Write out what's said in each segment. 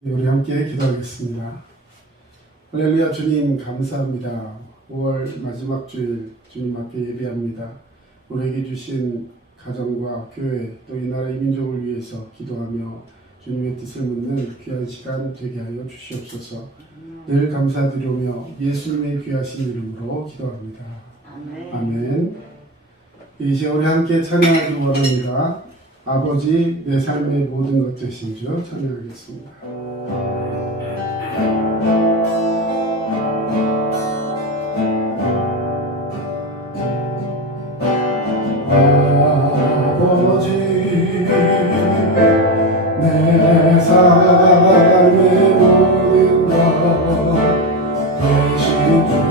우리 함께 기도하겠습니다. 할렐루야. 주님 감사합니다. 5월 마지막 주일 주님 앞에 예배합니다. 우리에게 주신 가정과 교회 또 이 나라 이 민족을 위해서 기도하며 주님의 뜻을 묻는 귀한 시간 되게 하여 주시옵소서. 늘 감사드리며 예수님의 귀하신 이름으로 기도합니다. 아멘. 이제 우리 함께 찬양하기 원합니다. 아버지 내 삶의 모든 것 되신 주 찬양하겠습니다. 아버지 내 삶의 모든 것 되신 주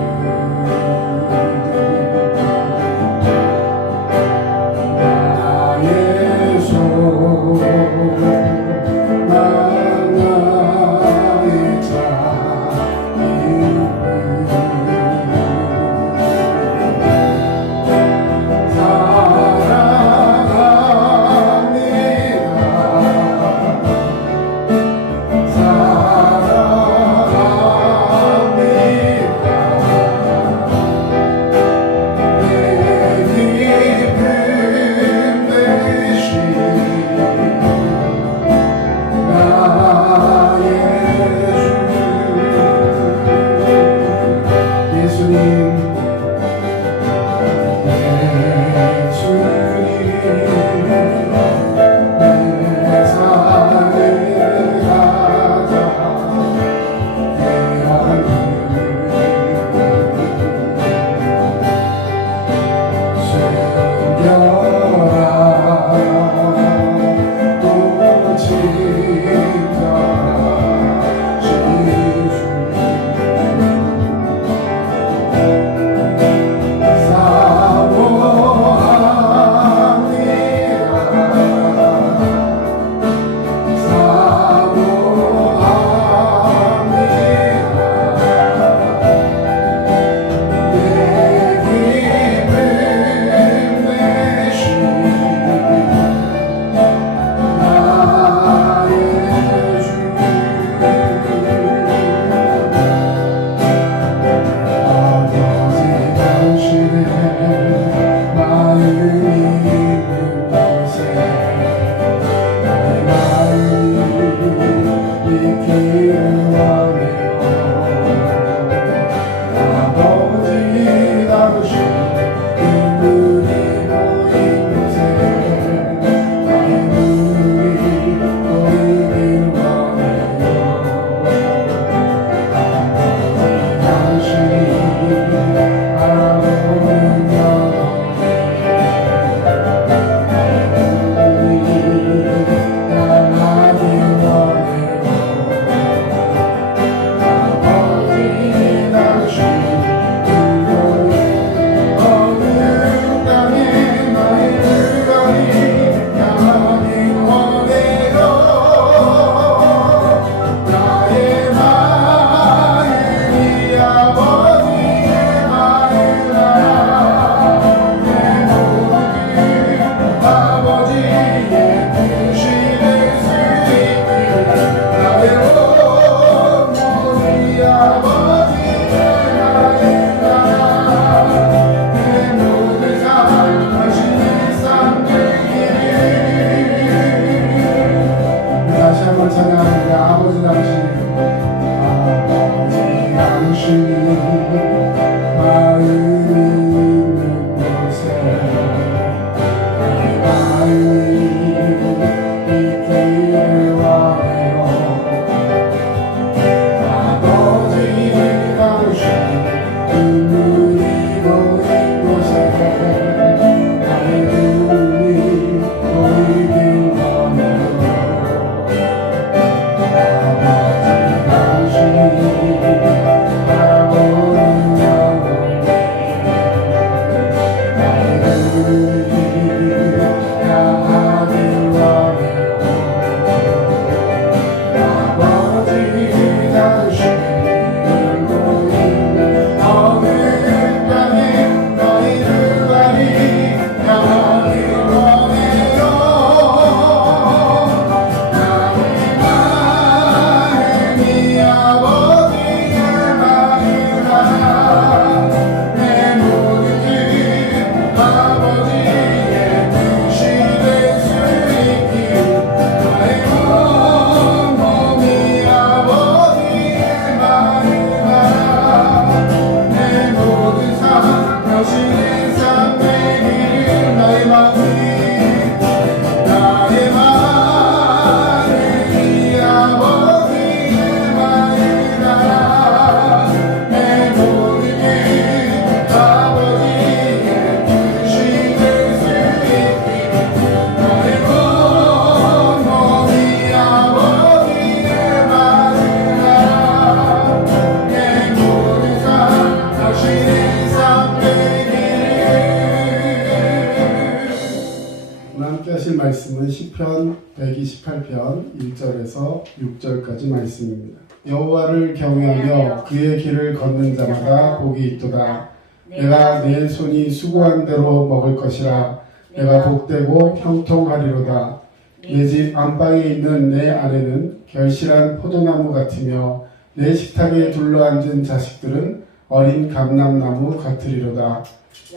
말씀은 시편 128편 1절에서 6절까지 말씀입니다. 여호와를 경외하며 그의 길을 걷는 자마다 복이 있도다. 내가 내 손이 수고한 대로 먹을 것이라. 내가 복되고 형통하리로다. 내 집 안방에 있는 내 아내는 결실한 포도나무 같으며 내 식탁에 둘러앉은 자식들은 어린 감람나무 같으리로다.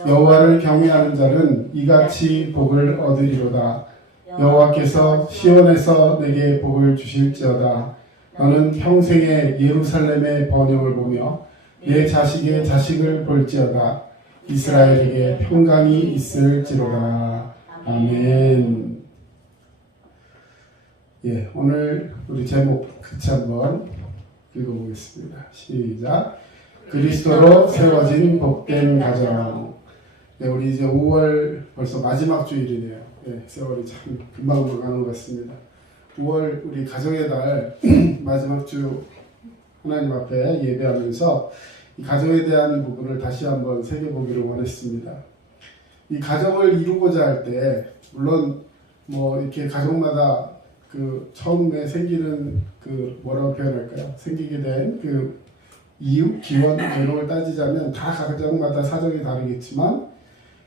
여호와를 경외하는 자는 이같이 복을 얻으리로다. 여호와께서 시온에서 내게 복을 주실지어다. 너는 평생에 예루살렘의 번영을 보며 내 자식의 자식을 볼지어다. 이스라엘에게 평강이 있을지로다. 아멘. 예, 오늘 우리 제목 같이 한번 읽어보겠습니다. 시작. 그리스도로 세워진 복된 가정. 네, 우리 이제 5월 벌써 마지막 주일이네요. 네, 세월이 참 금방 가는 것 같습니다. 5월 우리 가정의 달 마지막 주 하나님 앞에 예배하면서 이 가정에 대한 부분을 다시 한번 새겨보기를 원했습니다. 이 가정을 이루고자 할 때 물론 뭐 이렇게 가정마다 그 처음에 생기는 그 뭐라고 표현할까요? 생기게 된 그 이유, 기원 이런 걸 따지자면 다 가정마다 사정이 다르겠지만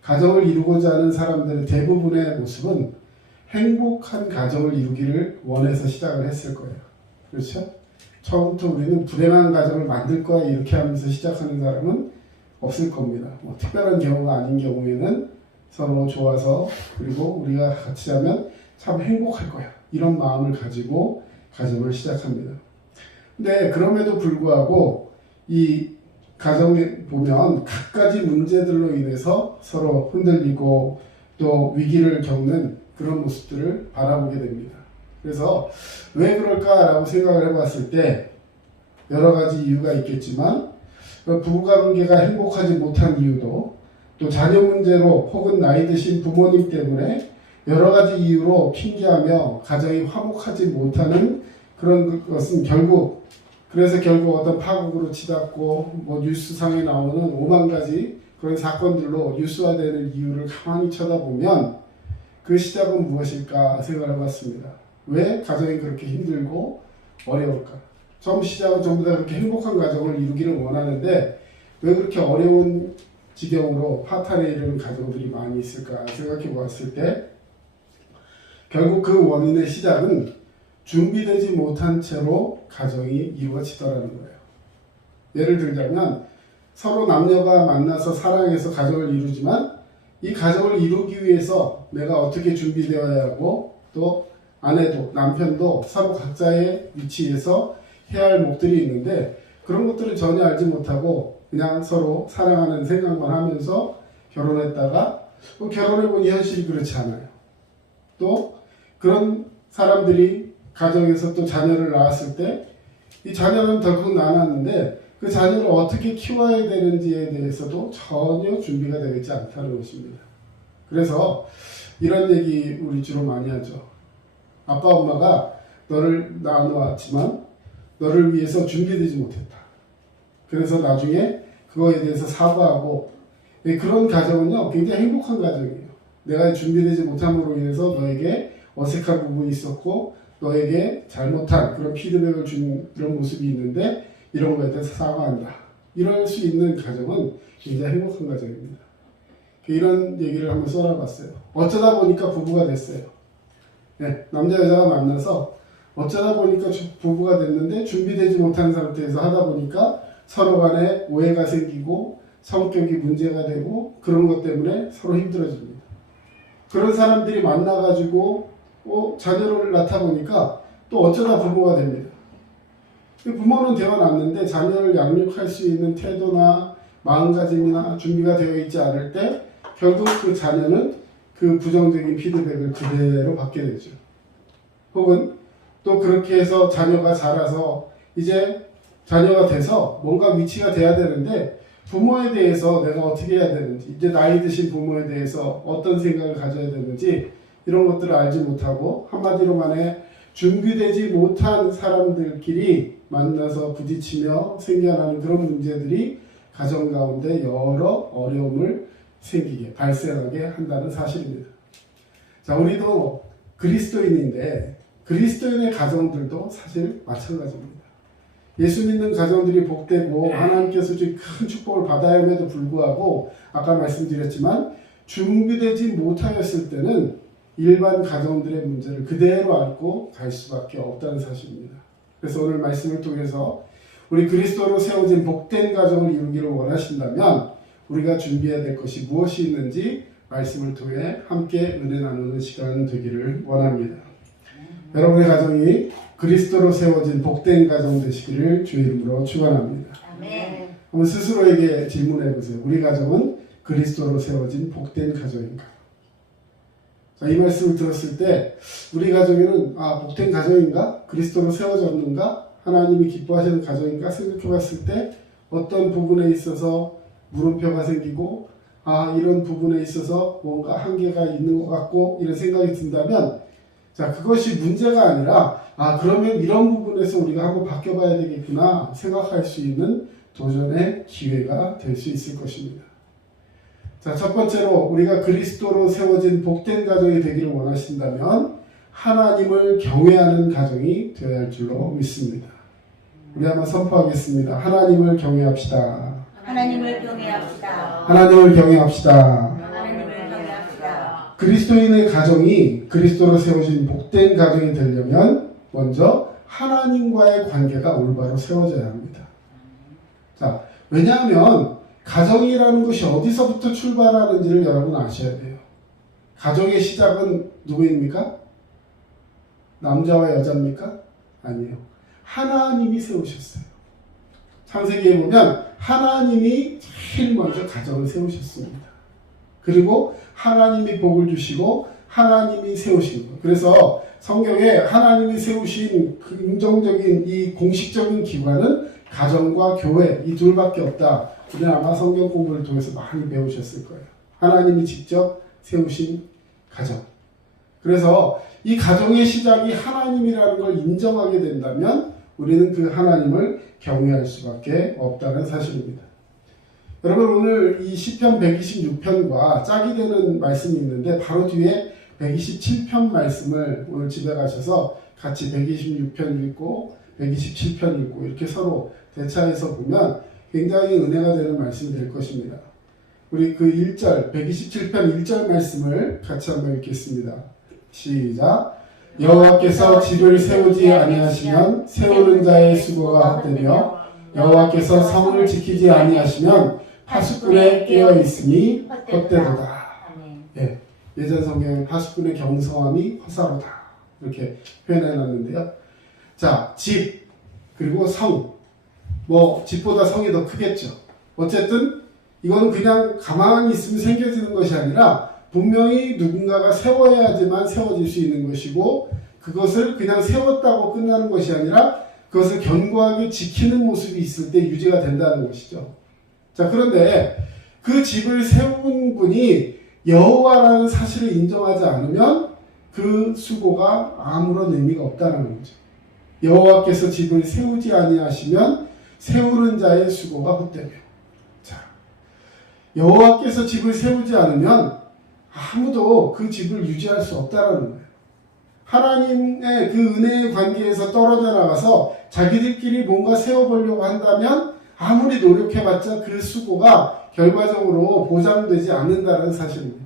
가정을 이루고자 하는 사람들의 대부분의 모습은 행복한 가정을 이루기를 원해서 시작을 했을 거예요. 그렇죠? 처음부터 우리는 불행한 가정을 만들 거야 이렇게 하면서 시작하는 사람은 없을 겁니다. 뭐 특별한 경우가 아닌 경우에는 서로 좋아서 그리고 우리가 같이 하면 참 행복할 거야 이런 마음을 가지고 가정을 시작합니다. 근데 그럼에도 불구하고 이 가정에 보면 갖가지 문제들로 인해서 서로 흔들리고 또 위기를 겪는 그런 모습들을 바라보게 됩니다. 그래서 왜 그럴까라고 생각을 해봤을 때 여러 가지 이유가 있겠지만 부부관계가 행복하지 못한 이유도 또 자녀 문제로 혹은 나이 드신 부모님 때문에 여러 가지 이유로 핑계하며 가정이 화목하지 못하는 그런 것은 결국 어떤 파국으로 치닫고 뭐 뉴스상에 나오는 5만 가지 그런 사건들로 뉴스화되는 이유를 가만히 쳐다보면 그 시작은 무엇일까 생각을 해봤습니다. 왜 가정이 그렇게 힘들고 어려울까? 처음 시작은 전부 다 그렇게 행복한 가정을 이루기를 원하는데 왜 그렇게 어려운 지경으로 파탄에 이르는 가정들이 많이 있을까 생각해 보았을 때 결국 그 원인의 시작은 준비되지 못한 채로 가정이 이루어지더라는 거예요. 예를 들자면 서로 남녀가 만나서 사랑해서 가정을 이루지만 이 가정을 이루기 위해서 내가 어떻게 준비되어야 하고 또 아내도 남편도 서로 각자의 위치에서 해야 할 몫들이 있는데 그런 것들을 전혀 알지 못하고 그냥 서로 사랑하는 생각만 하면서 결혼했다가 결혼해보니 현실이 그렇지 않아요. 또 그런 사람들이 가정에서 또 자녀를 낳았을 때 이 자녀는 덜컥 낳았는데 그 자녀를 어떻게 키워야 되는지에 대해서도 전혀 준비가 되어 있지 않다는 것입니다. 그래서 이런 얘기 우리 주로 많이 하죠. 아빠 엄마가 너를 낳아놓았지만 너를 위해서 준비되지 못했다. 그래서 나중에 그거에 대해서 사과하고 그런 가정은요 굉장히 행복한 가정이에요. 내가 준비되지 못함으로 인해서 너에게 어색한 부분이 있었고 너에게 잘못한 그런 피드백을 준 그런 모습이 있는데 이런 거에 대해서 사과한다. 이럴 수 있는 가정은 굉장히 행복한 가정입니다. 이런 얘기를 한번 써놔봤어요. 어쩌다 보니까 부부가 됐어요. 네, 남자 여자가 만나서 어쩌다 보니까 부부가 됐는데 준비되지 못한 상태에서 하다 보니까 서로 간에 오해가 생기고 성격이 문제가 되고 그런 것 때문에 서로 힘들어집니다. 그런 사람들이 만나가지고 자녀를 낳다 보니까 또 어쩌다 부모가 됩니다. 부모는 되어놨는데 자녀를 양육할 수 있는 태도나 마음가짐이나 준비가 되어 있지 않을 때 결국 그 자녀는 그 부정적인 피드백을 그대로 받게 되죠. 혹은 또 그렇게 해서 자녀가 자라서 이제 자녀가 돼서 뭔가 위치가 돼야 되는데 부모에 대해서 내가 어떻게 해야 되는지 이제 나이 드신 부모에 대해서 어떤 생각을 가져야 되는지 이런 것들을 알지 못하고 한마디로 말해 준비되지 못한 사람들끼리 만나서 부딪히며 생겨나는 그런 문제들이 가정 가운데 여러 어려움을 발생하게 한다는 사실입니다. 자, 우리도 그리스도인인데 그리스도인의 가정들도 사실 마찬가지입니다. 예수 믿는 가정들이 복되고 하나님께서 주신 큰 축복을 받아야 함에도 불구하고 아까 말씀드렸지만 준비되지 못하였을 때는 일반 가정들의 문제를 그대로 안고 갈 수밖에 없다는 사실입니다. 그래서 오늘 말씀을 통해서 우리 그리스도로 세워진 복된 가정을 이루기를 원하신다면 우리가 준비해야 될 것이 무엇이 있는지 말씀을 통해 함께 은혜 나누는 시간 되기를 원합니다. 여러분의 가정이 그리스도로 세워진 복된 가정 되시기를 주의 이름으로 축원합니다. 아멘. 한번 스스로에게 질문해 보세요. 우리 가정은 그리스도로 세워진 복된 가정인가? 자, 이 말씀을 들었을 때 우리 가정에는 복된 가정인가? 그리스도로 세워졌는가? 하나님이 기뻐하시는 가정인가? 생각해 봤을 때 어떤 부분에 있어서 물음표가 생기고 이런 부분에 있어서 뭔가 한계가 있는 것 같고 이런 생각이 든다면 자, 그것이 문제가 아니라 그러면 이런 부분에서 우리가 한번 바뀌어봐야 되겠구나 생각할 수 있는 도전의 기회가 될 수 있을 것입니다. 자, 첫 번째로 우리가 그리스도로 세워진 복된 가정이 되기를 원하신다면 하나님을 경외하는 가정이 되어야 할 줄로 믿습니다. 우리 한번 선포하겠습니다. 하나님을 경외합시다. 하나님을 경외합시다. 하나님을 경외합시다. 하나님을 경외합시다. 그리스도인의 가정이 그리스도로 세워진 복된 가정이 되려면 먼저 하나님과의 관계가 올바로 세워져야 합니다. 자, 왜냐하면 가정이라는 것이 어디서부터 출발하는지를 여러분 아셔야 돼요. 가정의 시작은 누구입니까? 남자와 여자입니까? 아니에요. 하나님이 세우셨어요. 창세기에 보면 하나님이 제일 먼저 가정을 세우셨습니다. 그리고 하나님이 복을 주시고 하나님이 세우신 것. 그래서 성경에 하나님이 세우신 긍정적인 이 공식적인 기관은 가정과 교회 이 둘밖에 없다. 우리는 아마 성경 공부를 통해서 많이 배우셨을 거예요. 하나님이 직접 세우신 가정. 그래서 이 가정의 시작이 하나님이라는 걸 인정하게 된다면 우리는 그 하나님을 경외할 수밖에 없다는 사실입니다. 여러분 오늘 이 시편 126편과 짝이 되는 말씀이 있는데 바로 뒤에 127편 말씀을 오늘 집에 가셔서 같이 126편 읽고 127편 읽고 이렇게 서로 대차해서 보면 굉장히 은혜가 되는 말씀이 될 것입니다. 우리 그 1절 127편 1절 말씀을 같이 한번 읽겠습니다. 시작. 여호와께서 집을 세우지 아니하시면 세우는 자의 수고가 헛되며 여호와께서 성을 지키지 아니하시면 파수꾼에 깨어 있으니 헛되도다. 예, 예전 성경에 파수꾼의 경성함이 허사로다 이렇게 표현해 놨는데요. 자, 집 그리고 성, 집보다 성이 더 크겠죠. 어쨌든 이건 그냥 가만히 있으면 생겨지는 것이 아니라 분명히 누군가가 세워야지만 세워질 수 있는 것이고 그것을 그냥 세웠다고 끝나는 것이 아니라 그것을 견고하게 지키는 모습이 있을 때 유지가 된다는 것이죠. 자, 그런데 그 집을 세운 분이 여호와라는 사실을 인정하지 않으면 그 수고가 아무런 의미가 없다는 거죠. 여호와께서 집을 세우지 아니하시면 세우는 자의 수고가 헛되며. 자, 여호와께서 집을 세우지 않으면 아무도 그 집을 유지할 수 없다는 거예요. 하나님의 그 은혜의 관계에서 떨어져 나가서 자기들끼리 뭔가 세워보려고 한다면 아무리 노력해봤자 그 수고가 결과적으로 보장되지 않는다는 사실입니다.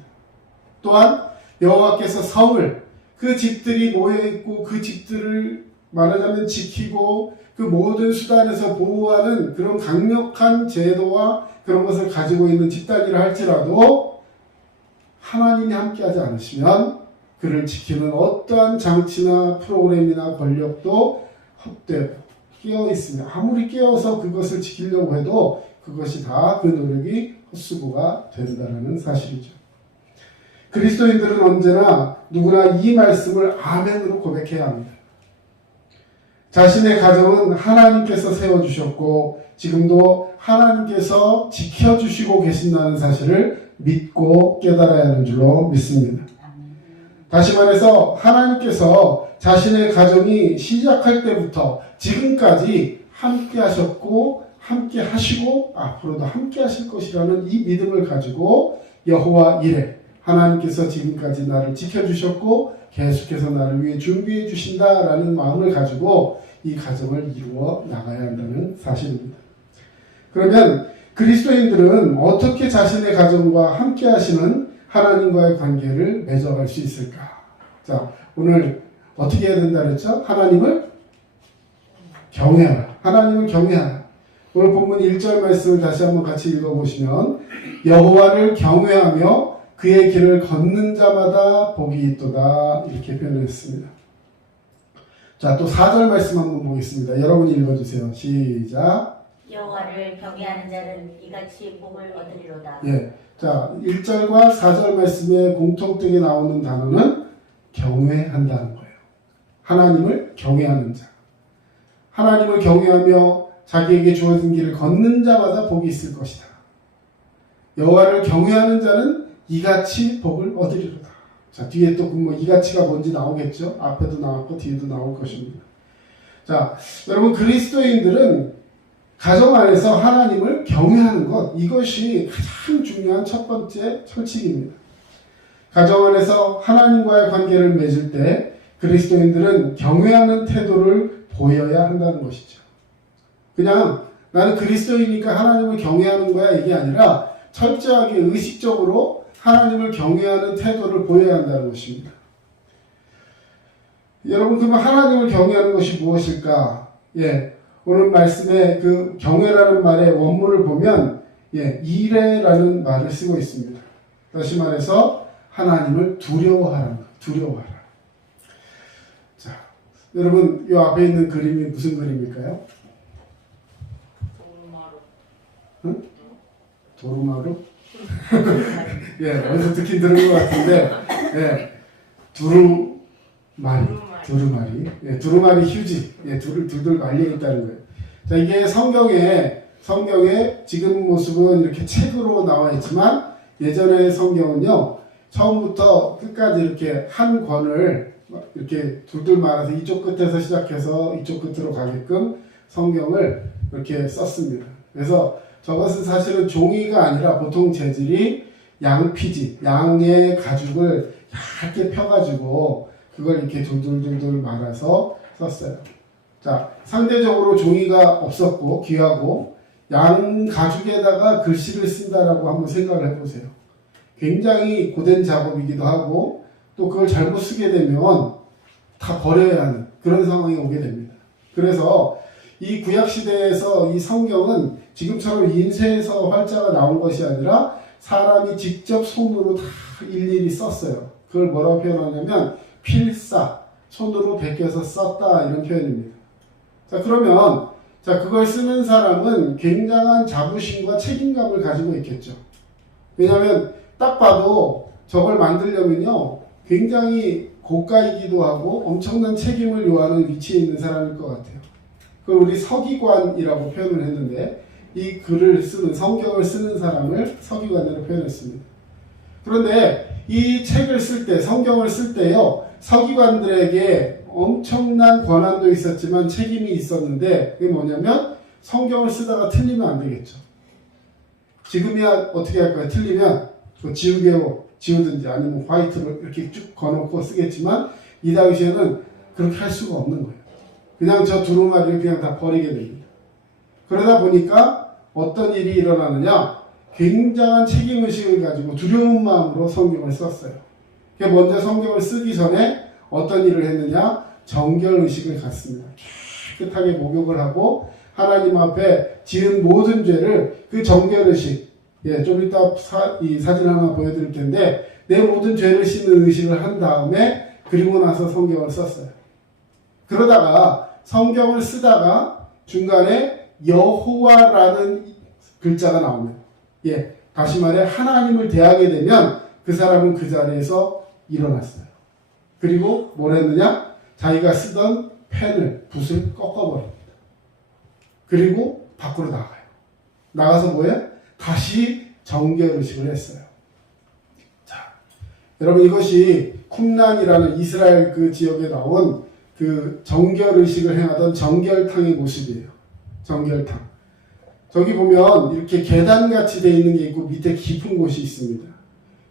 또한 여호와께서 성을 그 집들이 모여있고 그 집들을 말하자면 지키고 그 모든 수단에서 보호하는 그런 강력한 제도와 그런 것을 가지고 있는 집단이라 할지라도 하나님이 함께하지 않으시면 그를 지키는 어떠한 장치나 프로그램이나 권력도 헛되고 깨어 있으면 아무리 깨어서 그것을 지키려고 해도 그것이 다 그 노력이 헛수고가 된다는 사실이죠. 그리스도인들은 언제나 누구나 이 말씀을 아멘으로 고백해야 합니다. 자신의 가정은 하나님께서 세워주셨고 지금도 하나님께서 지켜주시고 계신다는 사실을 믿고 깨달아야 하는 줄로 믿습니다. 다시 말해서 하나님께서 자신의 가정이 시작할 때부터 지금까지 함께 하셨고 함께 하시고 앞으로도 함께 하실 것이라는 이 믿음을 가지고 여호와 이레 하나님께서 지금까지 나를 지켜주셨고 계속해서 나를 위해 준비해 주신다라는 마음을 가지고 이 가정을 이루어 나가야 한다는 사실입니다. 그러면 그리스도인들은 어떻게 자신의 가정과 함께 하시는 하나님과의 관계를 맺어갈 수 있을까? 자, 오늘 어떻게 해야 된다 그랬죠? 하나님을 경외하라. 하나님을 경외하라. 오늘 본문 1절 말씀을 다시 한번 같이 읽어보시면 여호와를 경외하며 그의 길을 걷는 자마다 복이 있도다 이렇게 표현했습니다. 자, 또 4절 말씀 한번 보겠습니다. 여러분이 읽어주세요. 시작. 여호와를 경외하는 자는 이같이 복을 얻으리로다. 예. 자, 1절과 4절 말씀에 공통되게 나오는 단어는 경외한다는 거예요. 하나님을 경외하는 자. 하나님을 경외하며 자기에게 주어진 길을 걷는 자마다 복이 있을 것이다. 여호와를 경외하는 자는 이같이 복을 얻으리로다. 자, 뒤에 또 뭐 이같이가 뭔지 나오겠죠? 앞에도 나왔고 뒤에도 나올 것입니다. 자, 여러분 그리스도인들은 가정 안에서 하나님을 경외하는 것, 이것이 가장 중요한 첫 번째 철칙입니다. 가정 안에서 하나님과의 관계를 맺을 때 그리스도인들은 경외하는 태도를 보여야 한다는 것이죠. 그냥 나는 그리스도이니까 하나님을 경외하는 거야 이게 아니라 철저하게 의식적으로 하나님을 경외하는 태도를 보여야 한다는 것입니다. 여러분 그러면 하나님을 경외하는 것이 무엇일까? 예, 오늘 말씀에 그 경외라는 말의 원문을 보면 이레라는 말을 쓰고 있습니다. 다시 말해서 하나님을 두려워하라. 자, 여러분 이 앞에 있는 그림이 무슨 그림일까요? 응? 도루마루? 예, 어디서 듣긴 들은 것 같은데, 예, 두루마리, 예, 두루마리 휴지, 예, 둘둘 말려 있다는 거예요. 자, 이게 성경에 지금 모습은 이렇게 책으로 나와 있지만 예전의 성경은요, 처음부터 끝까지 이렇게 한 권을 이렇게 둘둘 말아서 이쪽 끝에서 시작해서 이쪽 끝으로 가게끔 성경을 이렇게 썼습니다. 그래서 저것은 사실은 종이가 아니라 보통 재질이 양피지, 양의 가죽을 얇게 펴가지고 그걸 이렇게 둘둘둘둘 말아서 썼어요. 자, 상대적으로 종이가 없었고 귀하고 양 가죽에다가 글씨를 쓴다라고 한번 생각을 해보세요. 굉장히 고된 작업이기도 하고 또 그걸 잘못 쓰게 되면 다 버려야 하는 그런 상황이 오게 됩니다. 그래서 이 구약시대에서 이 성경은 지금처럼 인쇄해서 활자가 나온 것이 아니라 사람이 직접 손으로 다 일일이 썼어요. 그걸 뭐라고 표현하냐면 필사, 손으로 베껴서 썼다 이런 표현입니다. 자, 그러면 그걸 쓰는 사람은 굉장한 자부심과 책임감을 가지고 있겠죠. 왜냐하면 딱 봐도 저걸 만들려면요 굉장히 고가이기도 하고 엄청난 책임을 요하는 위치에 있는 사람일 것 같아요. 그걸 우리 서기관이라고 표현을 했는데 이 글을 쓰는 성경을 쓰는 사람을 서기관으로 표현했습니다. 그런데 이 책을 쓸 때 성경을 쓸 때요 서기관들에게 엄청난 권한도 있었지만 책임이 있었는데 그게 뭐냐면 성경을 쓰다가 틀리면 안 되겠죠. 지금이야 어떻게 할까요? 틀리면 지우든지 아니면 화이트로 이렇게 쭉 거놓고 쓰겠지만 이 당시에는 그렇게 할 수가 없는 거예요. 그냥 저 두루마리를 그냥 다 버리게 됩니다. 그러다 보니까 어떤 일이 일어나느냐 굉장한 책임의식을 가지고 두려운 마음으로 성경을 썼어요. 먼저 성경을 쓰기 전에 어떤 일을 했느냐 정결의식을 갖습니다. 깨끗하게 목욕을 하고 하나님 앞에 지은 모든 죄를 그 정결의식 좀 이따 이 사진 하나 보여드릴 텐데 내 모든 죄를 씻는 의식을 한 다음에 그리고 나서 성경을 썼어요. 그러다가 성경을 쓰다가 중간에 여호와라는 글자가 나오면 다시 말해 하나님을 대하게 되면 그 사람은 그 자리에서 일어났어요. 그리고 뭘 했느냐? 자기가 쓰던 붓을 꺾어버립니다. 그리고 밖으로 나가요. 나가서 뭐예요? 다시 정결의식을 했어요. 자, 여러분 이것이 쿰란이라는 이스라엘 그 지역에 나온 그 정결의식을 행하던 정결탕의 모습이에요. 정결탕. 저기 보면 이렇게 계단같이 되어 있는 게 있고 밑에 깊은 곳이 있습니다.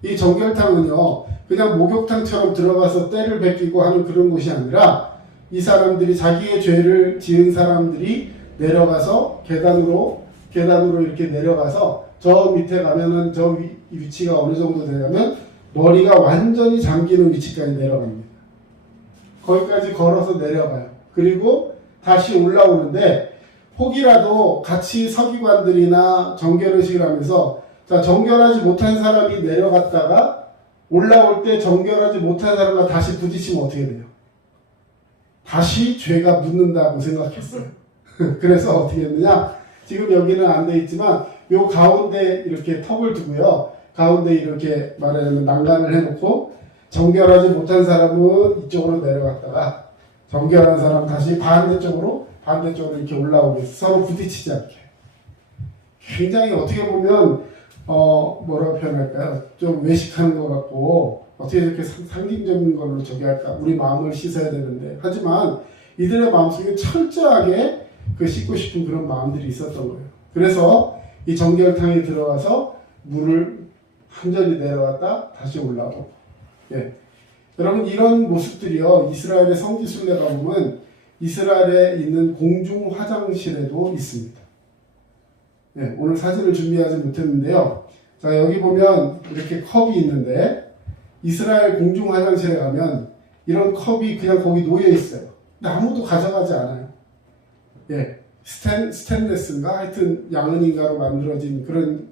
이 정결탕은요, 그냥 목욕탕처럼 들어가서 때를 베끼고 하는 그런 곳이 아니라 이 사람들이 자기의 죄를 지은 사람들이 내려가서 계단으로 이렇게 내려가서 저 밑에 가면은 저 위치가 어느 정도 되냐면 머리가 완전히 잠기는 위치까지 내려갑니다. 거기까지 걸어서 내려가요. 그리고 다시 올라오는데 혹이라도 같이 서기관들이나 정결의식을 하면서 자, 정결하지 못한 사람이 내려갔다가 올라올 때 정결하지 못한 사람과 다시 부딪히면 어떻게 돼요? 다시 죄가 묻는다고 생각했어요. 그래서 어떻게 했느냐? 지금 여기는 안 돼 있지만 요 가운데 이렇게 턱을 두고요. 가운데 이렇게 말하자면 난간을 해놓고 정결하지 못한 사람은 이쪽으로 내려갔다가 정결한 사람 다시 반대쪽으로 이렇게 올라오게 해서 서로 부딪히지 않게. 굉장히 어떻게 보면 뭐라고 표현할까요? 좀 외식하는 것 같고 어떻게 이렇게 상징적인 걸로 저기 할까? 우리 마음을 씻어야 되는데 하지만 이들의 마음속에 철저하게 그 씻고 싶은 그런 마음들이 있었던 거예요. 그래서 이 정결탕에 들어가서 물을 완전히 내려갔다 다시 올라오고. 예. 여러분 이런 모습들이요 이스라엘의 성지순례 가보면 이스라엘에 있는 공중 화장실에도 있습니다. 예, 오늘 사진을 준비하지 못했는데요. 자 여기 보면 이렇게 컵이 있는데 이스라엘 공중 화장실에 가면 이런 컵이 그냥 거기 놓여 있어요. 근데 아무도 가져가지 않아요. 예, 스테인레스인가 하여튼 양은인가로 만들어진 그런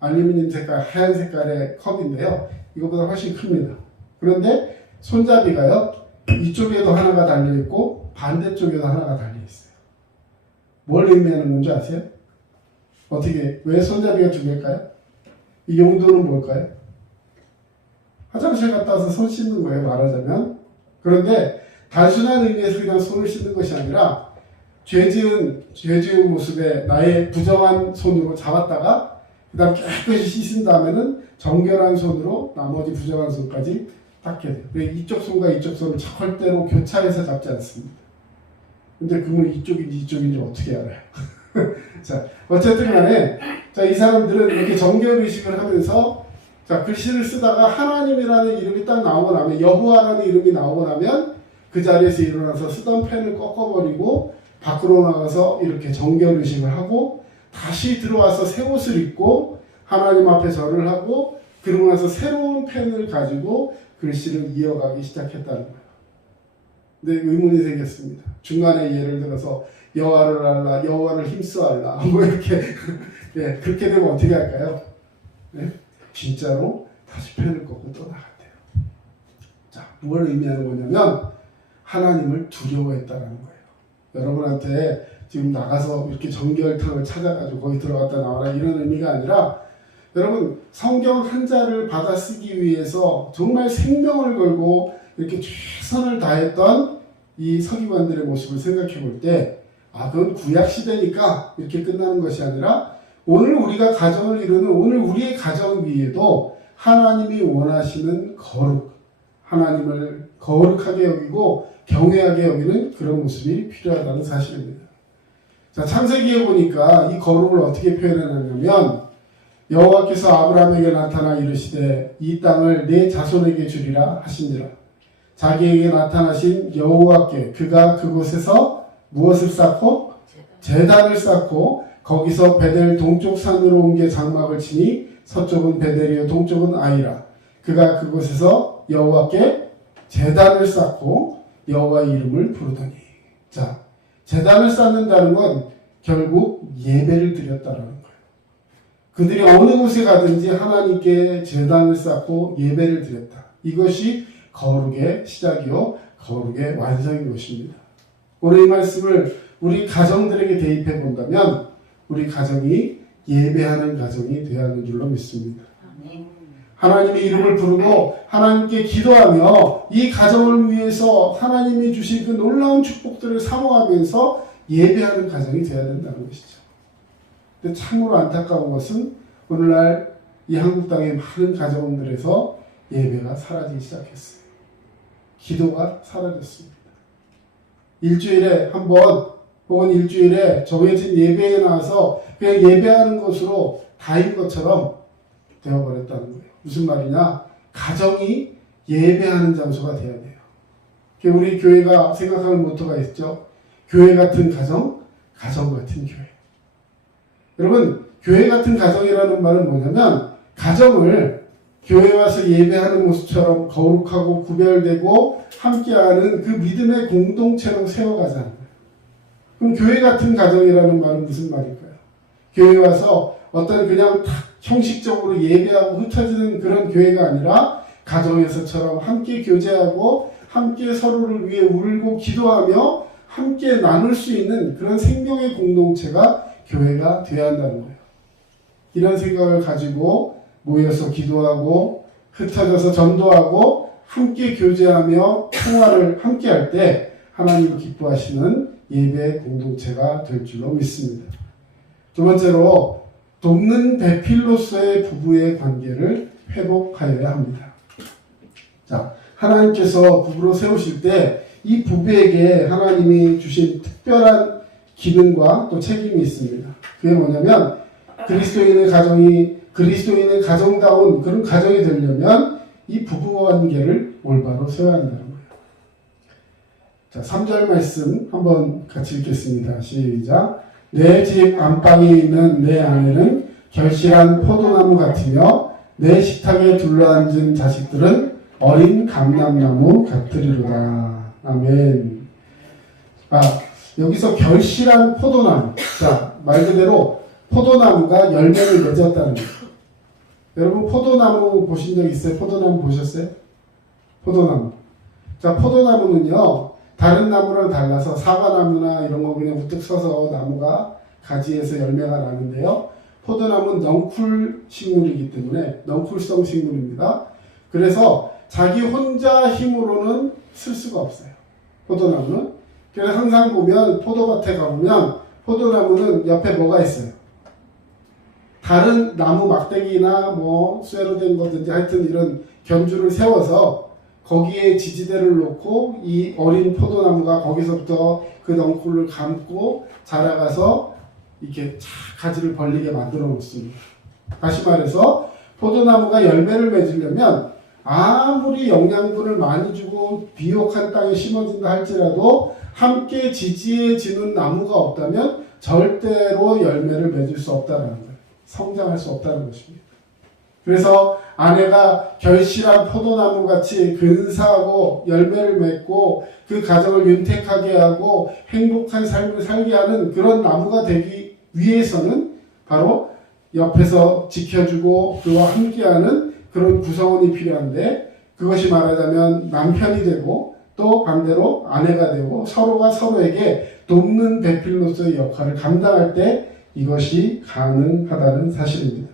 알루미늄 색깔 하얀 색깔의 컵인데요. 이거보다 훨씬 큽니다. 그런데 손잡이가요 이쪽에도 하나가 달려있고 반대쪽에도 하나가 달려있어요. 뭘 의미하는 건지 아세요? 어떻게 왜 손잡이가 두 개일까요? 이 용도는 뭘까요? 화장실 갔다 와서 손 씻는 거예요 말하자면. 그런데 단순한 의미에서 그냥 손을 씻는 것이 아니라 죄 지은 모습에 나의 부정한 손으로 잡았다가 그 다음 깨끗이 씻은 다음에는 정결한 손으로 나머지 부정한 손까지 닦게 돼요. 이쪽 손과 이쪽 손을 절대로 교차해서 잡지 않습니다. 근데 그러면 이쪽인지 어떻게 알아요? 자, 어쨌든 간에 자, 이 사람들은 이렇게 정결의식을 하면서 자, 글씨를 쓰다가 하나님이라는 이름이 딱 나오고 나면 여호와라는 이름이 나오고 나면 그 자리에서 일어나서 쓰던 펜을 꺾어버리고 밖으로 나가서 이렇게 정결의식을 하고 다시 들어와서 새 옷을 입고 하나님 앞에 절을 하고 그러고 나서 새로운 펜을 가지고 글씨를 이어가기 시작했다는 거예요. 근데 의문이 생겼습니다. 중간에 예를 들어서 여호와를 알라, 여호와를 힘써알라 뭐 이렇게 예, 그렇게 되면 어떻게 할까요? 네? 진짜로 다시 펜을 꺾고 떠나갔대요. 자, 뭘 의미하는 거냐면 하나님을 두려워했다라는 거예요. 여러분한테 지금 나가서 이렇게 정결탕을 찾아가지고 거기 들어갔다 나와라 이런 의미가 아니라 여러분 성경 한자를 받아 쓰기 위해서 정말 생명을 걸고 이렇게 최선을 다했던 이 서기관들의 모습을 생각해 볼 때 아, 그건 구약 시대니까 이렇게 끝나는 것이 아니라 오늘 우리가 가정을 이루는 오늘 우리의 가정 위에도 하나님이 원하시는 거룩, 하나님을 거룩하게 여기고 경외하게 여기는 그런 모습이 필요하다는 사실입니다. 자, 창세기에 보니까 이 거룩을 어떻게 표현해놨냐면 여호와께서 아브라함에게 나타나 이르시되 이 땅을 내 자손에게 주리라 하시니라. 자기에게 나타나신 여호와께 그가 그곳에서 무엇을 쌓고? 제단을 쌓고 거기서 베델 동쪽 산으로 옮겨 장막을 치니 서쪽은 베델이요 동쪽은 아이라. 그가 그곳에서 여호와께 제단을 쌓고 여호와의 이름을 부르더니. 자, 제단을 쌓는다는 건 결국 예배를 드렸다라는 거예요. 그들이 어느 곳에 가든지 하나님께 제단을 쌓고 예배를 드렸다. 이것이 거룩의 시작이요 거룩의 완성인 것입니다. 오늘 이 말씀을 우리 가정들에게 대입해 본다면 우리 가정이 예배하는 가정이 되어야 하는 줄로 믿습니다. 하나님의 이름을 부르고 하나님께 기도하며 이 가정을 위해서 하나님이 주신 그 놀라운 축복들을 사모하면서 예배하는 가정이 되어야 된다는 것이죠. 근데 참으로 안타까운 것은 오늘날 이 한국 땅의 많은 가정들에서 예배가 사라지기 시작했어요. 기도가 사라졌습니다. 일주일에 한 번 혹은 일주일에 정해진 예배에 나와서 그냥 예배하는 것으로 다인 것처럼 되어버렸다는 거예요. 무슨 말이냐? 가정이 예배하는 장소가 되어야 돼요. 우리 교회가 생각하는 모토가 있죠. 교회 같은 가정, 가정 같은 교회. 여러분, 교회 같은 가정이라는 말은 뭐냐면 가정을 교회 와서 예배하는 모습처럼 거룩하고 구별되고 함께하는 그 믿음의 공동체로 세워가자는 거예요. 그럼 교회 같은 가정이라는 말은 무슨 말일까요? 교회 와서 어떤 그냥 딱 형식적으로 예배하고 흩어지는 그런 교회가 아니라 가정에서처럼 함께 교제하고 함께 서로를 위해 울고 기도하며 함께 나눌 수 있는 그런 생명의 공동체가 교회가 되어야 한다는 거예요. 이런 생각을 가지고 모여서 기도하고 흩어져서 전도하고 함께 교제하며 통화를 함께 할 때 하나님을 기뻐하시는 예배 공동체가 될 줄로 믿습니다. 두 번째로 돕는 배필로서의 부부의 관계를 회복하여야 합니다. 자, 하나님께서 부부로 세우실 때 이 부부에게 하나님이 주신 특별한 기능과 또 책임이 있습니다. 그게 뭐냐면 그리스도인의 가정이 그리스도인의 가정다운 그런 가정이 되려면 이 부부 관계를 올바로 세워야 한다는 거예요. 자, 3절 말씀 한번 같이 읽겠습니다. 시작. 내 집 안방에 있는 내 아내는 결실한 포도나무 같으며 내 식탁에 둘러앉은 자식들은 어린 감람나무 같으리로다. 아멘. 여기서 결실한 포도나무. 자, 말 그대로 포도나무가 열매를 맺었다는 거예요. 여러분 포도나무 보신 적 있어요? 포도나무 보셨어요? 포도나무. 자, 포도나무는요, 다른 나무랑 달라서 사과나무나 이런 거 그냥 우뚝 서서 나무가 가지에서 열매가 나는데요. 포도나무는 넝쿨 식물이기 때문에 넝쿨성 식물입니다. 그래서 자기 혼자 힘으로는 쓸 수가 없어요. 포도나무는. 그래서 항상 보면 포도밭에 가보면 포도나무는 옆에 뭐가 있어요? 다른 나무 막대기나 뭐 쇠로 된 거든지 하여튼 이런 견주를 세워서 거기에 지지대를 놓고 이 어린 포도나무가 거기서부터 그 넝쿨을 감고 자라가서 이렇게 가지를 벌리게 만들어 놓습니다. 다시 말해서 포도나무가 열매를 맺으려면 아무리 영양분을 많이 주고 비옥한 땅에 심어진다 할지라도 함께 지지해지는 나무가 없다면 절대로 열매를 맺을 수 없다는 거예요. 성장할 수 없다는 것입니다. 그래서 아내가 결실한 포도나무 같이 근사하고 열매를 맺고 그 가정을 윤택하게 하고 행복한 삶을 살게 하는 그런 나무가 되기 위해서는 바로 옆에서 지켜주고 그와 함께하는 그런 구성원이 필요한데, 그것이 말하자면 남편이 되고 또 반대로 아내가 되고 서로가 서로에게 돕는 배필로서의 역할을 감당할 때 이것이 가능하다는 사실입니다.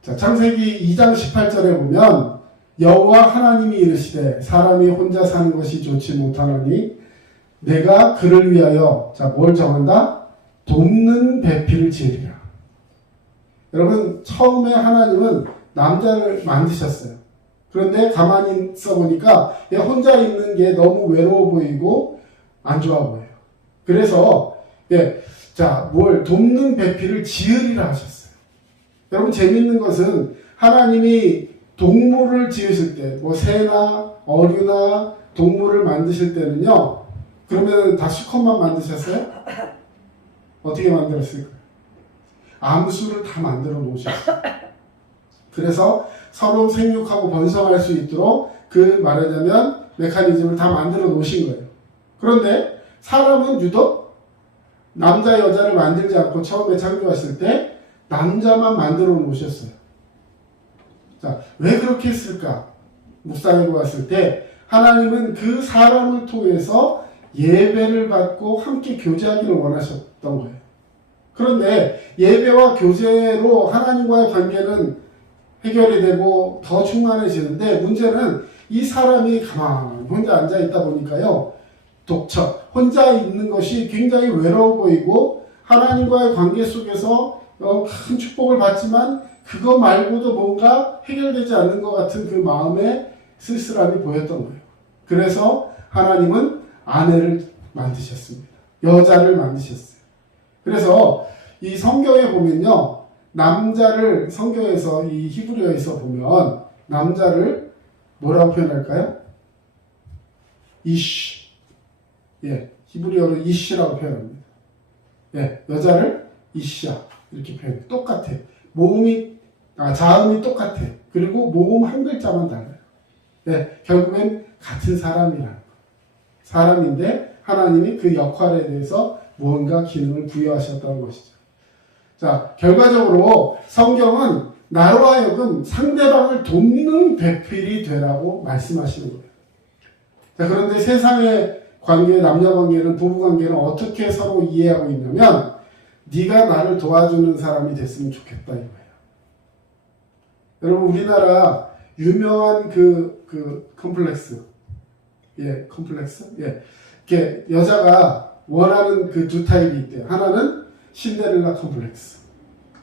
자, 창세기 2장 18절에 보면 여호와 하나님이 이르시되 사람이 혼자 사는 것이 좋지 못하나니 내가 그를 위하여 뭘 정한다? 돕는 배필을 지으리라. 여러분, 처음에 하나님은 남자를 만드셨어요. 그런데 가만히 있어보니까 혼자 있는 게 너무 외로워 보이고 안 좋아 보여요. 그래서 뭘 돕는 배필을 지으리라 하셨어요. 여러분, 재밌는 것은 하나님이 동물을 지으실 때, 새나 어류나 동물을 만드실 때는요, 그러면 다 수컷만 만드셨어요? 어떻게 만들었을까요? 암수를 다 만들어 놓으셨어요. 그래서 서로 생육하고 번성할 수 있도록 그 말하자면 메커니즘을 다 만들어 놓으신 거예요. 그런데 사람은 유독 남자 여자를 만들지 않고 처음에 창조했을 때 남자만 만들어 놓으셨어요. 자, 왜 그렇게 했을까? 묵상해 보았을 때 하나님은 그 사람을 통해서 예배를 받고 함께 교제하기를 원하셨던 거예요. 그런데 예배와 교제로 하나님과의 관계는 해결이 되고 더 충만해지는데, 문제는 이 사람이 가만히 혼자 앉아 있다 보니까요, 독처, 혼자 있는 것이 굉장히 외로워 보이고 하나님과의 관계 속에서 큰 축복을 받지만 그거 말고도 뭔가 해결되지 않는 것 같은 그 마음의 쓸쓸함이 보였던 거예요. 그래서 하나님은 아내를 만드셨습니다. 여자를 만드셨어요. 그래서 이 성경에 보면요, 남자를 성경에서 이 히브리어에서 보면 남자를 뭐라고 표현할까요? 이쉬. 예, 히브리어로 이쉬라고 표현합니다. 예, 여자를 이쉬야 이렇게 표현해. 똑같아. 자음이 똑같아. 그리고 모음 한 글자만 달라요. 예, 결국엔 같은 사람이라는 거. 사람인데 하나님이 그 역할에 대해서 무언가 기능을 부여하셨다는 것이죠. 자, 결과적으로 성경은 나로 하여금 상대방을 돕는 배필이 되라고 말씀하시는 거예요. 자, 그런데 세상의 관계, 남녀 관계는, 부부 관계는 어떻게 서로 이해하고 있냐면 네가 나를 도와주는 사람이 됐으면 좋겠다 이거예요. 여러분, 우리나라 유명한 그 컴플렉스. 예, 컴플렉스? 예. 이렇게 여자가 원하는 그 두 타입이 있대요. 하나는 신데렐라 컴플렉스.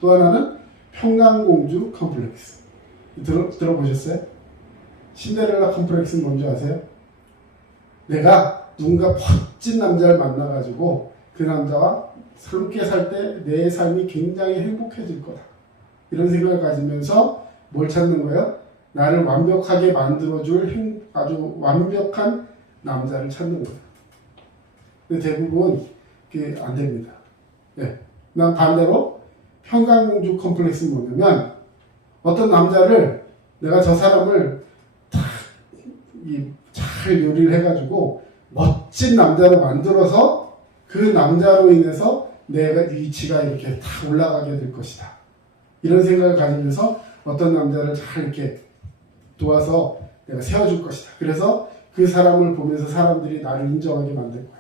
또 하나는 평강공주 컴플렉스. 들어보셨어요? 신데렐라 컴플렉스는 뭔지 아세요? 내가 누군가 멋진 남자를 만나가지고 그 남자와 함께 살 때 내 삶이 굉장히 행복해질 거다. 이런 생각을 가지면서 뭘 찾는 거예요? 나를 완벽하게 만들어줄 아주 완벽한 남자를 찾는 거예요. 근데 대부분 그게 안 됩니다. 네. 난 반대로 평강공주 컴플렉스는 뭐냐면 어떤 남자를 내가 저 사람을 잘 요리를 해가지고 멋진 남자로 만들어서 그 남자로 인해서 내가 위치가 이렇게 다 올라가게 될 것이다. 이런 생각을 가지면서 어떤 남자를 잘 이렇게 도와서 내가 세워줄 것이다. 그래서 그 사람을 보면서 사람들이 나를 인정하게 만들 거야.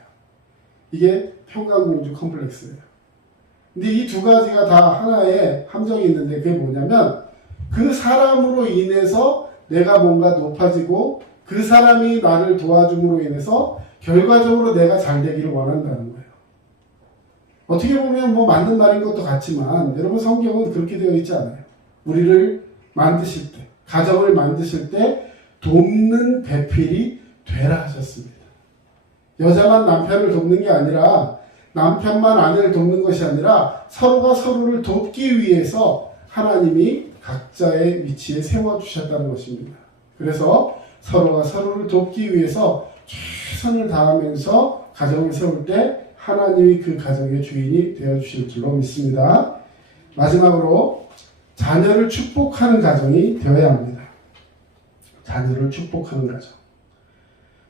이게 평강공주 컴플렉스예요. 근데 이 두 가지가 다 하나의 함정이 있는데 그게 뭐냐면 그 사람으로 인해서 내가 뭔가 높아지고 그 사람이 나를 도와줌으로 인해서 결과적으로 내가 잘 되기를 원한다는 거예요. 어떻게 보면 뭐 맞는 말인 것도 같지만 여러분 성경은 그렇게 되어 있지 않아요. 우리를 만드실 때, 가정을 만드실 때 돕는 배필이 되라 하셨습니다. 여자만 남편을 돕는 게 아니라 남편만 아내를 돕는 것이 아니라 서로가 서로를 돕기 위해서 하나님이 각자의 위치에 세워주셨다는 것입니다. 그래서 서로가 서로를 돕기 위해서 최선을 다하면서 가정을 세울 때 하나님이 그 가정의 주인이 되어주실 줄로 믿습니다. 마지막으로 자녀를 축복하는 가정이 되어야 합니다. 자녀를 축복하는 가정.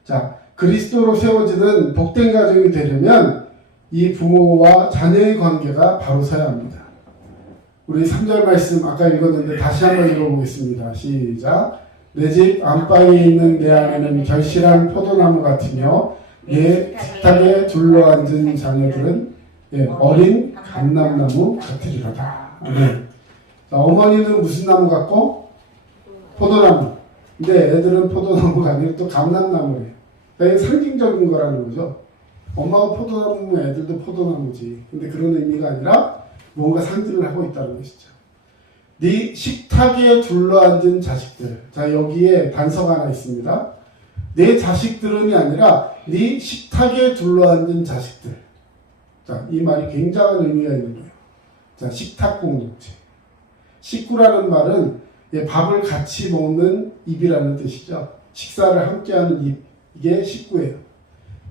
자, 그리스도로 세워지는 복된 가정이 되려면 이 부모와 자녀의 관계가 바로 서야 합니다. 우리 3절 말씀 아까 읽었는데 다시 한번 읽어보겠습니다. 시작. 내 집 안방에 있는 내 아내는 결실한 포도나무 같으며 내 식탁에 둘러앉은 자녀들은 어린 감람나무 같으리로다. 아멘. 자, 어머니는 무슨 나무 같고? 포도나무. 근데 애들은 포도나무가 아니라 또 감람나무래요. 그러니까 상징적인 거라는 거죠. 엄마가 포도나무면 애들도 포도나무지. 근데 그런 의미가 아니라 뭔가 상징을 하고 있다는 것이죠. 네 식탁에 둘러앉은 자식들. 자, 여기에 단서가 하나 있습니다. 내 자식들은이 아니라 네 식탁에 둘러앉은 자식들. 자, 이 말이 굉장한 의미가 있는 거예요. 자, 식탁 공동체. 식구라는 말은 밥을 같이 먹는 입이라는 뜻이죠. 식사를 함께하는 입. 이게 식구예요.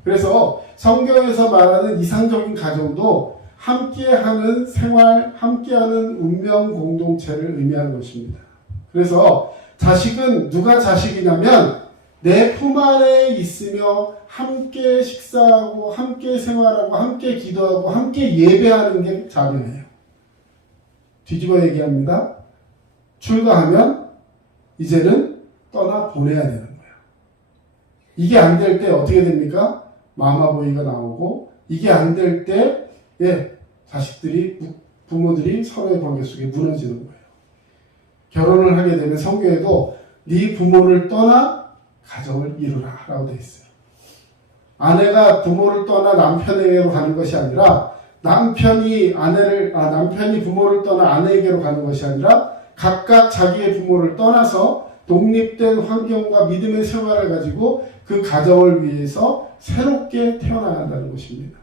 그래서 성경에서 말하는 이상적인 가정도 함께하는 생활, 함께하는 운명 공동체를 의미하는 것입니다. 그래서 자식은 누가 자식이냐면 내 품 안에 있으며 함께 식사하고 함께 생활하고 함께 기도하고 함께 예배하는 게 자녀예요. 뒤집어 얘기합니다. 출가하면 이제는 떠나 보내야 되는 거예요. 이게 안 될 때 어떻게 됩니까? 마마보이가 나오고 이게 안 될 때 자식들이 부모들이 서로의 관계 속에 무너지는 거예요. 결혼을 하게 되면 성경에도 네 부모를 떠나 가정을 이루라 라고 되어 있어요. 아내가 부모를 떠나 남편에게로 가는 것이 아니라 남편이 부모를 떠나 아내에게로 가는 것이 아니라 각각 자기의 부모를 떠나서 독립된 환경과 믿음의 생활을 가지고 그 가정을 위해서 새롭게 태어나야 한다는 것입니다.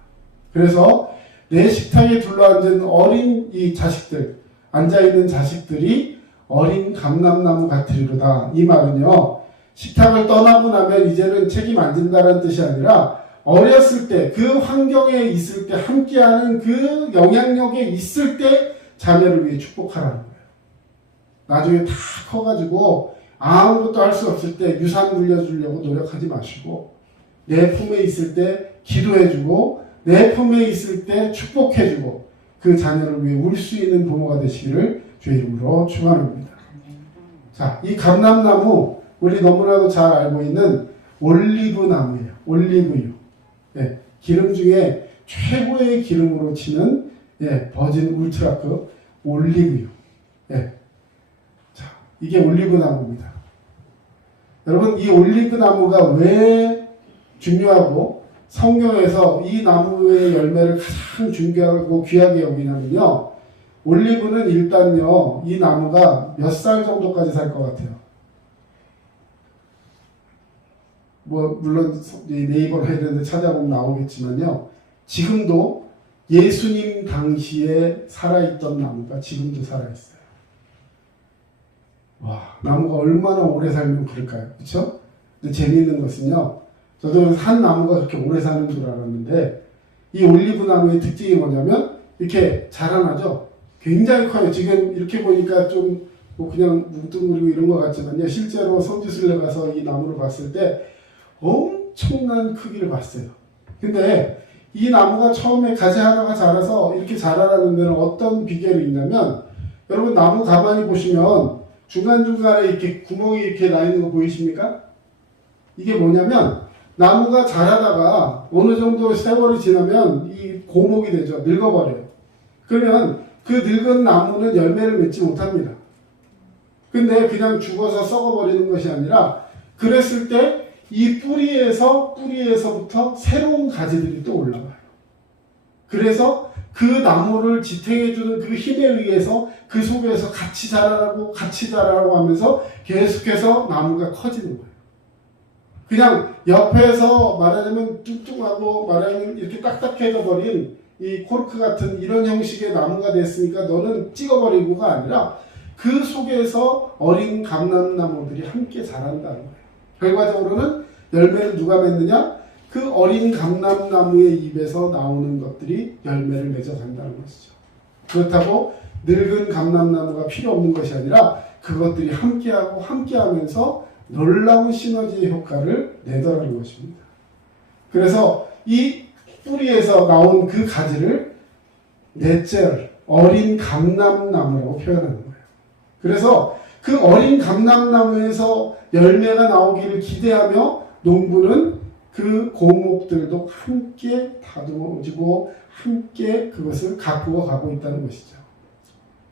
그래서 내 식탁에 둘러앉은 어린 이 자식들, 앉아있는 자식들이 어린 감람나무 같으리로다. 이 말은요, 식탁을 떠나고 나면 이제는 책임 안 진다는 뜻이 아니라 어렸을 때 그 환경에 있을 때 함께하는 그 영향력에 있을 때 자녀를 위해 축복하라는 거예요. 나중에 다 커가지고 아무것도 할 수 없을 때 유산 물려주려고 노력하지 마시고 내 품에 있을 때 기도해주고 내 품에 있을 때 축복해주고 그 자녀를 위해 울 수 있는 부모가 되시기를 주의 이름으로 축원합니다. 자, 이 감람나무 우리 너무나도 잘 알고 있는 올리브 나무예요. 올리브유. 예, 기름 중에 최고의 기름으로 치는 버진 울트라급 올리브유. 예. 자, 이게 올리브 나무입니다. 여러분, 이 올리브 나무가 왜 중요하고 성경에서 이 나무의 열매를 가장 중요하고 귀하게 여기냐면요. 올리브는 일단요, 이 나무가 몇 살 정도까지 살 것 같아요? 물론 네이버로 해야 되는데 찾아보면 나오겠지만요. 지금도 예수님 당시에 살아있던 나무가 지금도 살아있어요. 와, 나무가 얼마나 오래 살면 그럴까요? 그렇죠? 근데 재미있는 것은요. 저도 한 나무가 그렇게 오래 사는 줄 알았는데 이 올리브 나무의 특징이 뭐냐면 이렇게 자라나죠. 굉장히 커요. 지금 이렇게 보니까 좀 그냥 뭉뚱그리고 이런 것 같지만요. 실제로 성지순례 가서 이 나무를 봤을 때 엄청난 크기를 봤어요. 근데 이 나무가 처음에 가지 하나가 자라서 이렇게 자라나는 데는 어떤 비결이 있냐면 여러분 나무 가만히 보시면 중간중간에 이렇게 구멍이 이렇게 나 있는 거 보이십니까? 이게 뭐냐면 나무가 자라다가 어느 정도 세월이 지나면 이 고목이 되죠. 늙어버려요. 그러면 그 늙은 나무는 열매를 맺지 못합니다. 근데 그냥 죽어서 썩어버리는 것이 아니라 그랬을 때 이 뿌리에서부터 새로운 가지들이 또 올라와요. 그래서 그 나무를 지탱해주는 그 힘에 의해서 그 속에서 같이 자라고 하면서 계속해서 나무가 커지는 거예요. 그냥 옆에서 말하자면 뚱뚱하고 말하자면 이렇게 딱딱해져 버린 이 코르크 같은 이런 형식의 나무가 됐으니까 너는 찍어버리고가 아니라 그 속에서 어린 감람나무들이 함께 자란다는 거예요. 결과적으로는 열매를 누가 맺느냐? 그 어린 감람나무의 입에서 나오는 것들이 열매를 맺어간다는 것이죠. 그렇다고 늙은 감람나무가 필요 없는 것이 아니라 그것들이 함께하고 함께하면서 놀라운 시너지의 효과를 내더라는 것입니다. 그래서 이 뿌리에서 나온 그 가지를 넷째 어린 감람나무라고 표현하는 거예요. 그래서 그 어린 감람나무에서 열매가 나오기를 기대하며 농부는 그 고목들도 함께 다듬어지고 함께 그것을 가꾸어 가고 있다는 것이죠.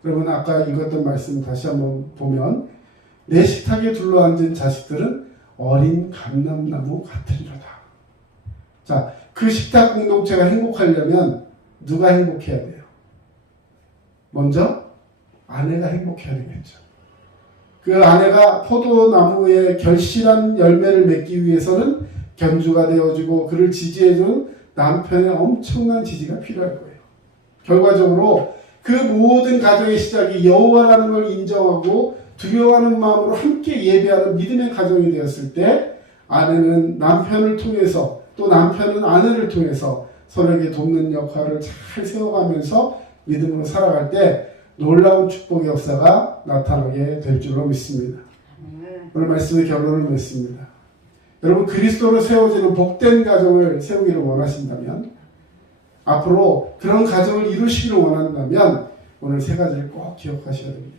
여러분 아까 읽었던 말씀 다시 한번 보면 내 식탁에 둘러앉은 자식들은 어린 감람나무 같으리로다. 자, 그 식탁 공동체가 행복하려면 누가 행복해야 돼요? 먼저 아내가 행복해야 되겠죠. 그 아내가 포도나무의 결실한 열매를 맺기 위해서는 견주가 되어주고 그를 지지해주는 남편의 엄청난 지지가 필요할 거예요. 결과적으로 그 모든 가정의 시작이 여호와라는 걸 인정하고 두려워하는 마음으로 함께 예배하는 믿음의 가정이 되었을 때 아내는 남편을 통해서 또 남편은 아내를 통해서 서로에게 돕는 역할을 잘 세워가면서 믿음으로 살아갈 때 놀라운 축복의 역사가 나타나게 될 줄로 믿습니다. 오늘 말씀의 결론을 맺습니다. 여러분 그리스도로 세워지는 복된 가정을 세우기를 원하신다면 앞으로 그런 가정을 이루시기를 원한다면 오늘 세 가지를 꼭 기억하셔야 됩니다.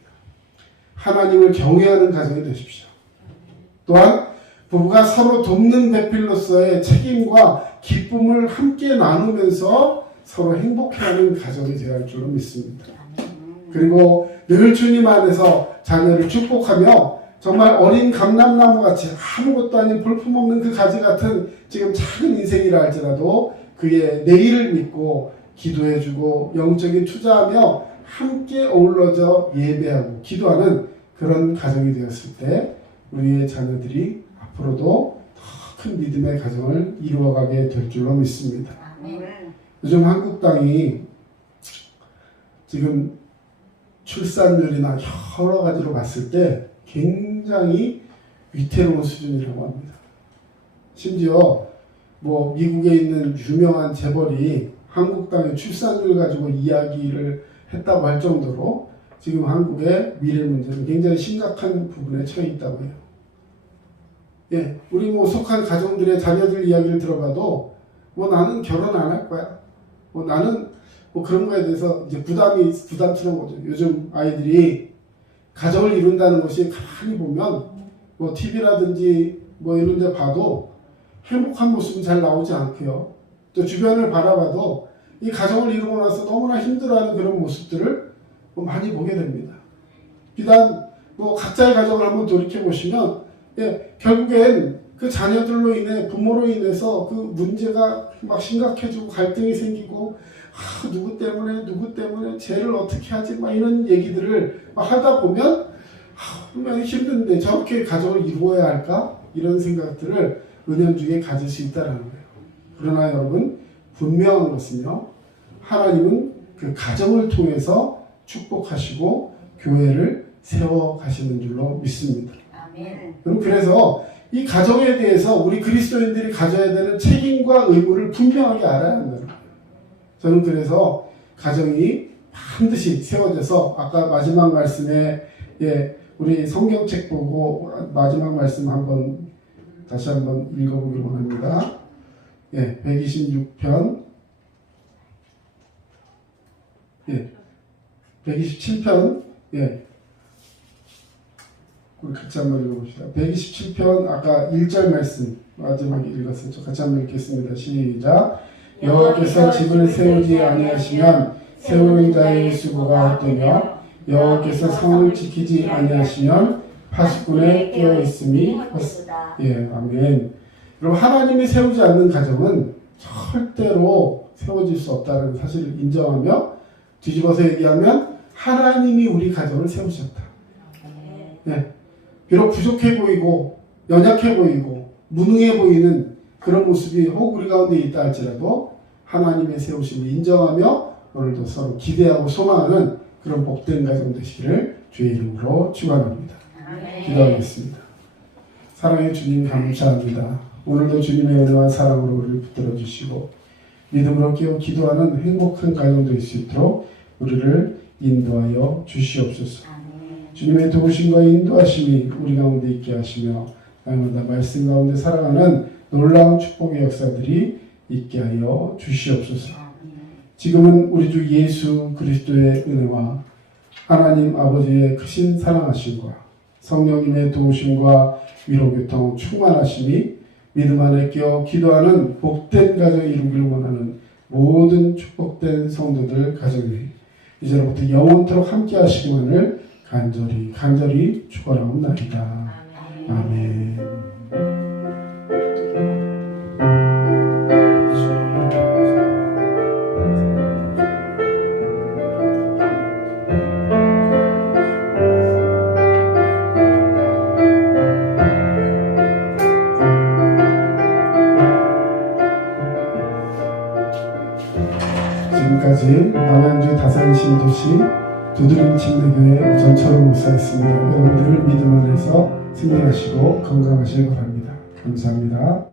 하나님을 경외하는 가정이 되십시오. 또한 부부가 서로 돕는 배필로서의 책임과 기쁨을 함께 나누면서 서로 행복해하는 가정이 되어야 할 줄로 믿습니다. 그리고 늘 주님 안에서 자녀를 축복하며 정말 어린 감람나무 같이 아무것도 아닌 볼품없는 그 가지 같은 지금 작은 인생이라 할지라도 그의 내일을 믿고 기도해주고 영적인 투자하며 함께 어우러져 예배하고 기도하는 그런 가정이 되었을 때 우리의 자녀들이 앞으로도 더 큰 믿음의 가정을 이루어가게 될 줄로 믿습니다. 요즘 한국 땅이 지금 출산율이나 여러 가지로 봤을 때 굉장히 위태로운 수준이라고 합니다. 심지어 뭐 미국에 있는 유명한 재벌이 한국 땅의 출산율 가지고 이야기를 했다고 할 정도로 지금 한국의 미래 문제는 굉장히 심각한 부분에 처해 있다고 해요. 예, 우리 뭐 속한 가정들의 자녀들 이야기를 들어봐도 뭐 나는 결혼 안 할 거야. 뭐 나는 뭐 그런 거에 대해서 이제 부담스러운 거죠. 요즘 아이들이 가정을 이룬다는 것이 가만히 보면 뭐 TV라든지 뭐 이런 데 봐도 행복한 모습은 잘 나오지 않고요. 또 주변을 바라봐도 이 가정을 이루고 나서 너무나 힘들어하는 그런 모습들을 뭐 많이 보게 됩니다. 비단 뭐 각자의 가정을 한번 돌이켜 보시면 예, 결국엔 그 자녀들로 인해 부모로 인해서 그 문제가 막 심각해지고 갈등이 생기고 누구 때문에 쟤를 어떻게 하지 막 이런 얘기들을 막 하다 보면 분명히 힘든데 저렇게 가정을 이루어야 할까 이런 생각들을 은연중에 가질 수 있다는 거예요. 그러나 여러분 분명한 것은요, 하나님은 그 가정을 통해서 축복하시고 교회를 세워가시는 줄로 믿습니다. 아멘. 그래서 이 가정에 대해서 우리 그리스도인들이 가져야 되는 책임과 의무를 분명하게 알아야 한다는 거예요. 저는 그래서 가정이 반드시 세워져서 아까 마지막 말씀에 예, 우리 성경책 보고 마지막 말씀 다시 한번 읽어보기를 원합니다. 예, 126편, 예, 127편, 예, 우리 같이 한번 읽어봅시다. 127편 아까 1절 말씀 마지막에 읽었었죠. 같이 한번 읽겠습니다. 시작. 여호와께서 집을 세우지 아니하시면 세우는 자의 수고가 헛되며 여호와께서 성을 지키지 아니하시면 파수꾼에 끼어 있음이 헛되다. 예, 아멘. 여러분 하나님이 세우지 않는 가정은 절대로 세워질 수 없다는 사실을 인정하며 뒤집어서 얘기하면 하나님이 우리 가정을 세우셨다. 예, 비록 부족해 보이고 연약해 보이고 무능해 보이는 그런 모습이 혹 우리 가운데 있다 할지라도 하나님의 세우심을 인정하며 오늘도 서로 기대하고 소망하는 그런 복된 가정 되시기를 주의 이름으로 축원합니다. 기도하겠습니다. 사랑의 주님 감사합니다. 오늘도 주님의 은혜와 사랑으로 우리를 붙들어 주시고 믿음으로 깨어 기도하는 행복한 가정 될 수 있도록 우리를 인도하여 주시옵소서. 주님의 도우심과 인도하심이 우리 가운데 있게 하시며 날마다 말씀 가운데 살아가는 놀라운 축복의 역사들이 있게 하여 주시옵소서. 지금은 우리 주 예수 그리스도의 은혜와 하나님 아버지의 크신 사랑하심과 성령님의 도우심과 위로교통 충만하심이 믿음 안에 끼어 기도하는 복된 가정 이루기를 원하는 모든 축복된 성도들 가정이 이제로부터 영원토록 함께 하시기만을 간절히 축원하옵나이다. 아멘. 지금까지 남양주 다산신도시 두드림 침례교회 전철호 목사였습니다. 여러분들 믿음 안에서 승리하시고 건강하시길 바랍니다. 감사합니다.